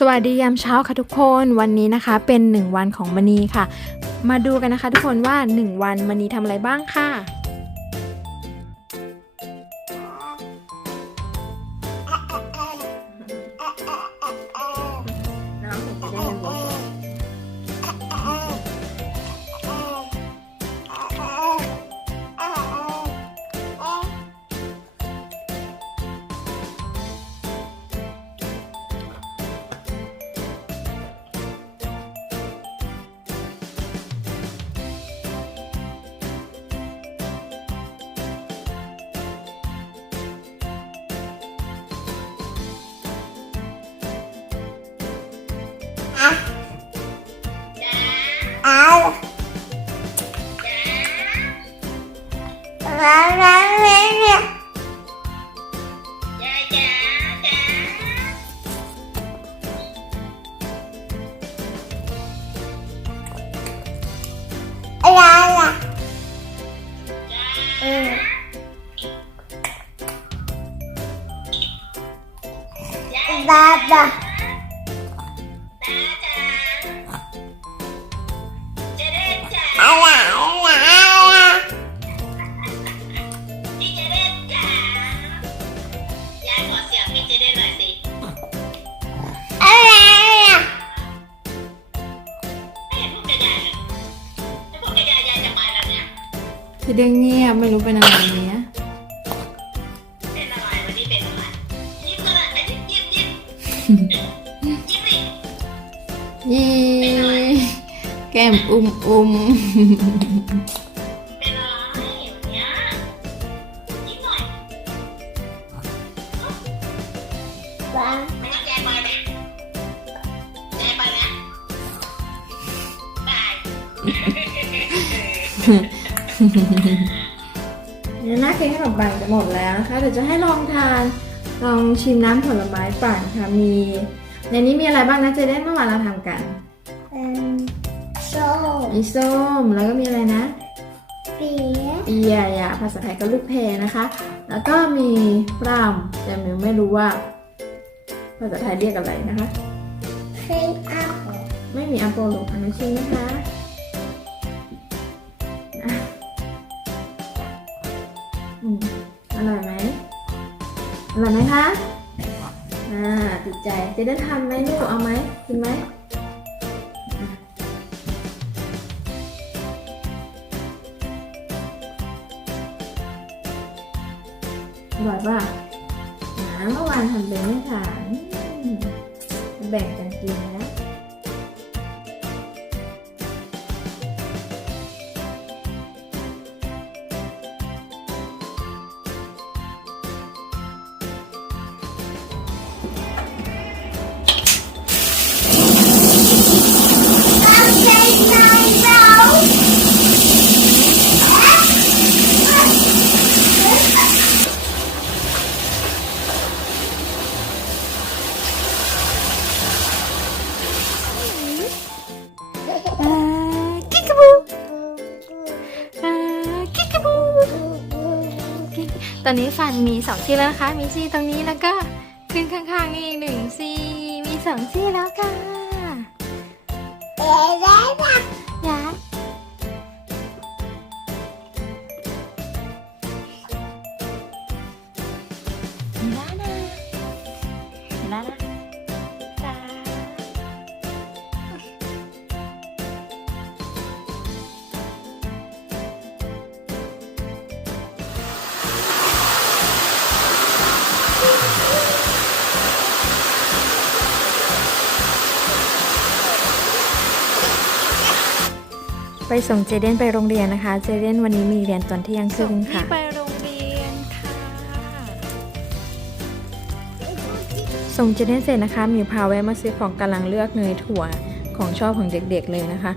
สวัสดียามเช้าค่ะทุกคนวันนี้นะคะเป็น 1 วันของมณีค่ะ มาดูกันนะคะทุกคนว่า 1 วันมณีทำอะไรบ้างค่ะ ที่เด้งเงียบไม่รู้เป็นอะไรเนี้ยเป็นอะไรวันนี้เป็นอะไรยิ้มเลยไอ้ยิ้มยิ้มยิ้มยิ้มสิยี่แก้มอุ้มอุ้มเป็นอะไรวันเนี้ยยิ้มหน่อยบ้าไม่งั้นยายไปนะยายไปนะบาย เนี่ยน่าเค้กขนมปังจะหมดแล้วนะคะเดี๋ยวจะให้ลองทานลองชิมน้ำผลไม้ปั่นค่ะมี ในนี้มีอะไรบ้างนะเจเด้นเมื่อวานเราทำกันเป็นโซ่มีส้มแล้วก็มีอะไรนะเปียเปียยาภาษาไทยก็ลูกเพนะคะ แล้วก็มีปรามแต่มิวไม่รู้ว่า ภาษาไทยเรียกอะไรนะคะครีมอัพไม่มีอัปโปลงอันนั้นชิมนะคะอะ คะ อ่า ติดใจ จะได้ทานไหมลูก เอาไหมกินไหมอะอร่อยป่ะนาเมื่อวานทำเป็นไม่ทานแบ่งกันกินนะ มีสองซี่แล้วนะคะ มีซี่ตรงนี้แล้วก็ขึ้นข้างๆนี่อีกหนึ่งซี่ มีสองซี่แล้วค่ะ ไปส่งเจเดนไปโรงเรียนนะคะ เจเดนวันนี้มีเรียนตอนเที่ยงครึ่งค่ะ ไปโรงเรียนค่ะ ส่งเจเดนเสร็จนะคะ มีพาแวะมาซื้อของกำลังเลือกเนยถั่วของชอบของเด็กๆเลยนะคะ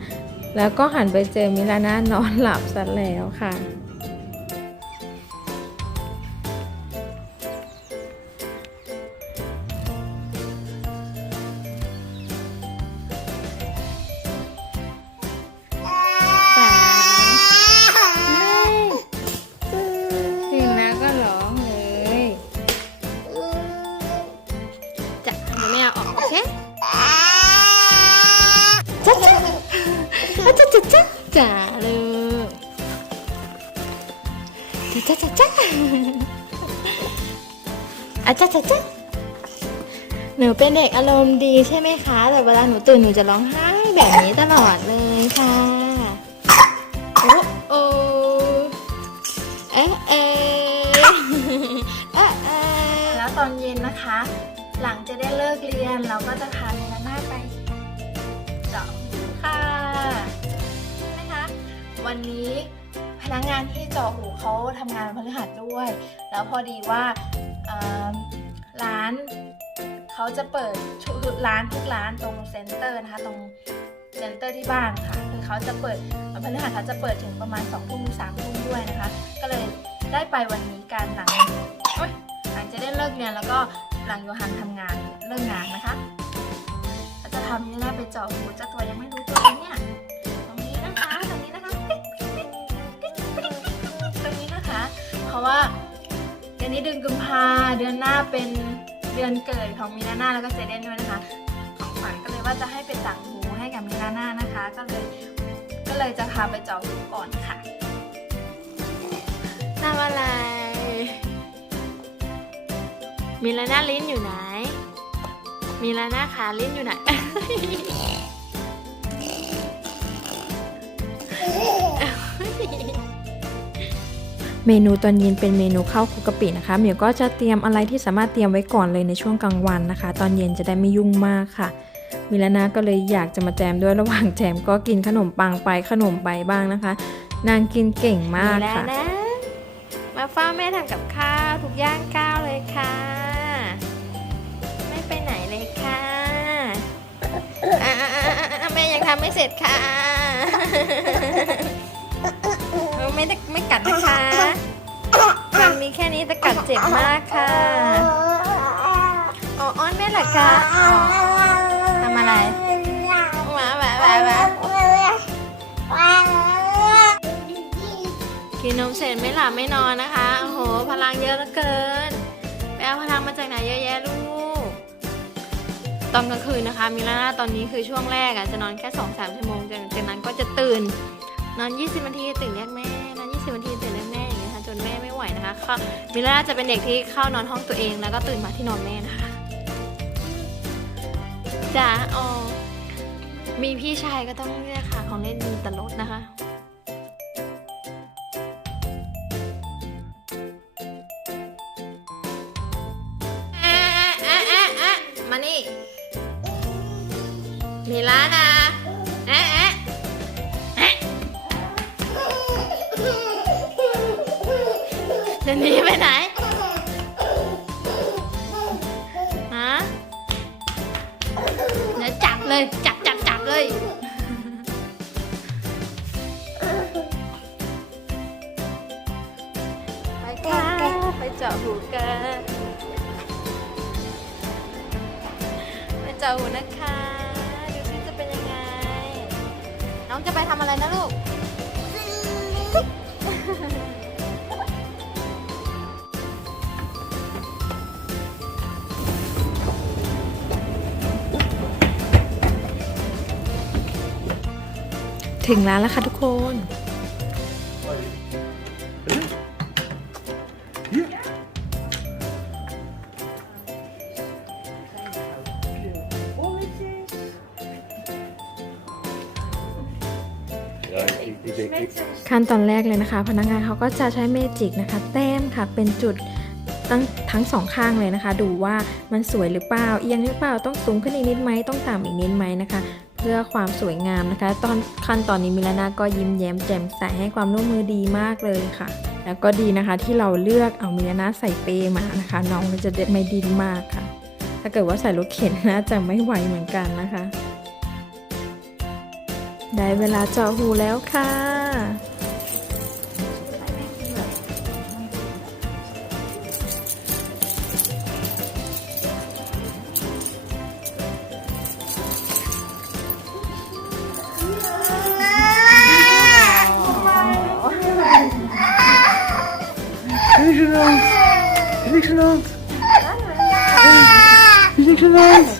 แล้วก็หันไปเจอมิลาน่านอนหลับซะแล้วค่ะ จ๋าลูกจ้าจ้าจ้าอาจ้าจ้าจ้าหนูเป็นเด็กอารมณ์ดีใช่ไหมคะ แต่เวลาหนูตื่นหนูจะร้องไห้แบบนี้ตลอดเลยค่ะโอ้โอเอ๊ะเอ๊ะเอ๊ะเอแล้วตอนเย็นนะคะ หลังจะได้เลิกเรียนเราก็จะพา วันนี้พนักงานที่เจาะหูเขาทำงานวันพฤหัสด้วย แล้วพอดีว่าร้านเขาจะเปิดชุดร้านทุกร้านตรงเซ็นเตอร์นะคะตรงเซ็นเตอร์ที่บ้านค่ะคือเขาจะเปิดวันพฤหัสเขาจะเปิดถึงประมาณ2องทุ่มสามทุ่มด้วยนะคะ ก็เลยได้ไปวันนี้กันหลังหลังจะได้เลิกเรียนแล้วก็หลังโยฮันทำงานเลิกงานนะคะจะทำนี่แหละไปเจาะหูเจ้าตัวยังไม่รู้ตัวเลยเนี่ย ว่าเดือนนี้เดือนกุมภาเดือนหน้าเป็นเดือนเกิดของมิลาน่าแล้วก็เจเดนด้วยนะคะ ของขวัญก็เลยว่าจะให้ไปต่างหูให้กับมิลาน่านะคะ ก็เลยก็เลยจะพาไปเจาะหูก่อนค่ะทำอะไรมิลาน่าลิ้นอยู่ไหนมิลาน่าขาลิ้นอยู่ไหนเเมนูตอนเย็นเป็นเมนูข้าวคุกกะปินะคะเหมียวก็จะเตรียมอะไรที่สามารถเตรียมไว้ก่อนเลยในช่วงกลางวันนะคะ ตอนเย็นจะได้ไม่ยุ่งมากค่ะ มิลานาก็เลยอยากจะมาแจมด้วยระหว่างแจมก็กินขนมปังไปขนมไปบ้างนะคะ นางกินเก่งมากค่ะนะมาฟ้าแม่ทำกับข้าวทุกย่างก้าวเลยค่ะ ไม่ไปไหนเลยค่ะะะะแม่ยังทำไม่เสร็จค่ะ ไม่ได้ไม่กัดนะคะฟันมีแค่นี้แต่กัดเจ็บมากค่ะอ๋ออ้อนแม่เหรอคะอ๋อทำอะไรมามามามากินนมเสร็จไม่หลับไม่นอนนะคะ โอ้โห พลังเยอะเหลือเกิน ไปเอาพลังมาจากไหนเยอะแยะลูก ตอนกลางคืนนะคะมิลาน่าตอนนี้คือช่วงแรกอะจะนอนแค่2องสามชั่วโมงจากนั้นก็จะตื่น นอน 20นาทีตื่นเรียกแม่ 20นาทีตื่นเรียกแม่อย่างนี้นะคะจนแม่ไม่ไหวนะคะเขามิล่าจะเป็นเด็กที่เข้านอนห้องตัวเองแล้วก็ตื่นมาที่นอนแม่นะคะจ้าอ๋อมีพี่ชายก็ต้องเนี่ยค่ะของเล่นมีตลดนะคะแอะแอะแอะแอะมานี่มีร้านนะ เลย ไปค่ะไปเจาะหูกันไปเจาหูนะคะ ดูซิจะเป็นยังไง น้องจะไปทำอะไรนะลูก ถึงร้านแล้วค่ะทุกคน ขั้นตอนแรกเลยนะคะ พนักงานเขาก็จะใช้เมจิกนะคะ แต้มค่ะเป็นจุดตั้งทั้งสองข้างเลยนะคะ ดูว่ามันสวยหรือเปล่า เอียงหรือเปล่าต้องสูงขึ้นอีกนิดไหมต้องต่ำอีกนิดไหมนะคะ เพื่อความสวยงามนะคะ ตอนขั้นตอนนี้มิลานาก็ยิ้มแย้มแจ่มใสให้ความร่วมมือดีมากเลยค่ะ แล้วก็ดีนะคะที่เราเลือกเอามิลานาใส่เปมานะคะ น้องมันจะเด้ไม่ดิ้นมากค่ะ ถ้าเกิดว่าใส่รถเข็นน่าจะไม่ไหวเหมือนกันนะคะ ได้เวลาเจาะหูแล้วค่ะ Er is niks aan de hand.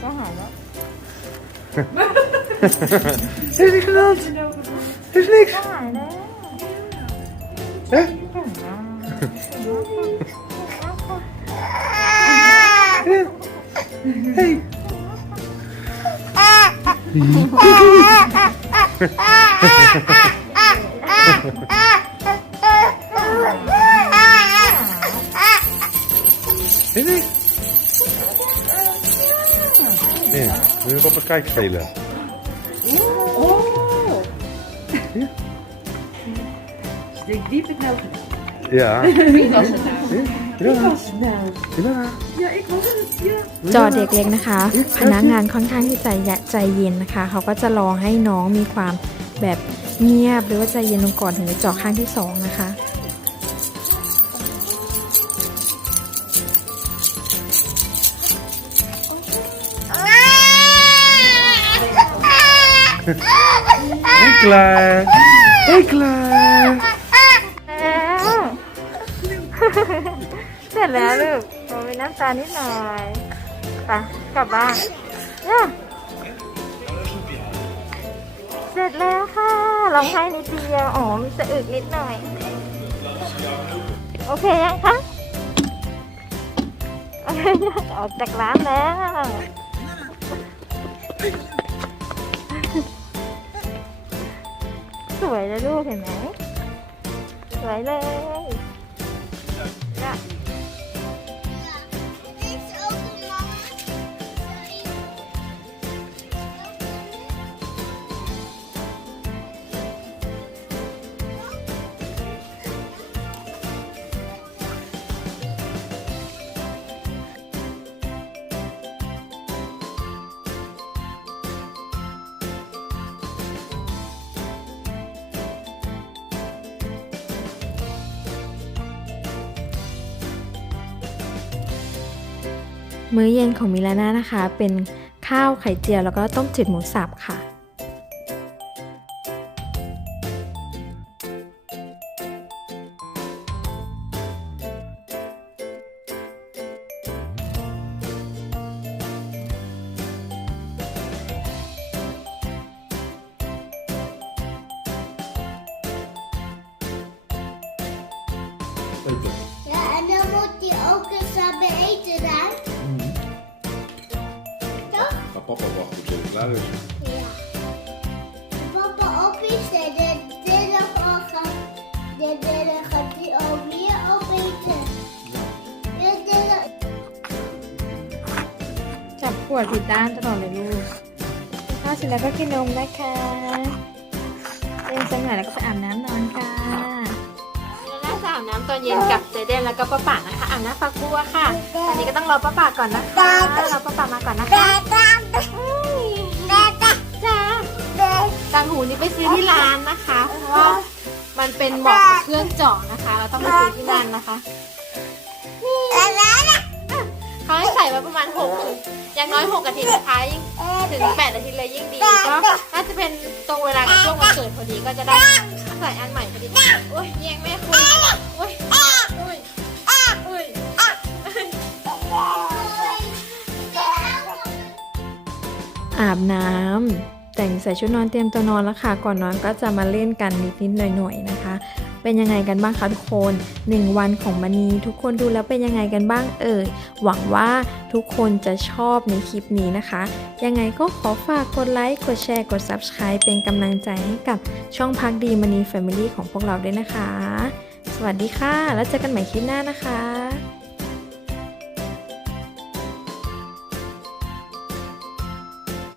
Er is niks aan de hand. Er is niks aan de hand. Er is niks. Hè? Ja. Hey. Nee, nee. Ja, wil je op een kijk spelen? Steek diep het nou. Ja. Wie was het nou? Ja. Wie was het nou? Ja. Ja, ik was het. Ja. จอเด็กเล็กนะคะ พนักงานค่อนข้างที่จะใจเย็นนะคะ เขาก็จะรอให้น้องมีความแบบเงียบหรือว่าใจเย็นลงก่อนถึงจะเจาะข้างที่สองนะคะ En klaar. En klaar. เสร็จแล้วลูกโอ้มีน้ำตานิดหน่อยไปกลับบ้านเนี่ยเสร็จแล้วค่ะร้องไห้นิดเดียวอ๋อมีสะอึกนิดหน่อย โอเคยังคะออกจากร้านแล้ว วยแลยลูกเห็นไหมสวยเลย มื้อเย็นของมิลาน่านะคะ เป็นข้าวไข่เจียวแล้วก็ต้มจืดหมูสับค่ะ Ja, en dan moet hij ook eens samen eten daar. Toch? Maar papa wacht tot het klaar is. Ja. Papa op is en de derde gaat, de derde gaat hij ook weer opeten. De derde จับขวดผิดด้านตลอดเลยลูกกินข้าวเสร็จแล้วก็กินนมนะคะเล่นสักหน่อยแล้วก็ไปอาบน้ำนอนค่ะแล้วน่าจะอาบน้ำตอนเย็นกับเจเดนแล้วก็ป้าป่านะคะอาบน้ำฝักบัวค่ะอันนี้ก็ต้องรอป้าป่าก่อนนะคะรอป้าป่ามาก่อนนะคะ da างหูนี่ไปซื้อที่ร้านนะคะ เพราะว่ามันเป็นเหมาะกับเครื่องเจาะนะคะ เราต้องไปซื้อที่นั่นนะคะ da da da เขาให้ใส่ไว้ประมาณ6ถึงอย่างน้อย6อาทิตย์นะคะยิ่งถึง8อาทิตย์เลยยิ่งดีก็น่าจะเป็นตรงเวลากับช่วงวันเกิดพอดีก็จะได้ใส่อันใหม่พอดีโอ้ยแย่งแม่คุณโอ้ยโอ้ยโอ้ยอาบน้ำ แต่งใส่ชุดนอนเตรียมตัวนอนแล้วค่ะ ก่อนนอนก็จะมาเล่นกันนิดๆหน่อยๆนะคะ เป็นยังไงกันบ้างคะทุกคน 1 วันของมณีทุกคนดูแล้วเป็นยังไงกันบ้างเอ่ย หวังว่าทุกคนจะชอบในคลิปนี้นะคะ ยังไงก็ขอฝากกดไลค์ กดแชร์ กด Subscribe เป็นกำลังใจให้กับช่องพักดีมณี Family ของพวกเราด้วยนะคะ สวัสดีค่ะ แล้วเจอกันใหม่คลิปหน้านะคะ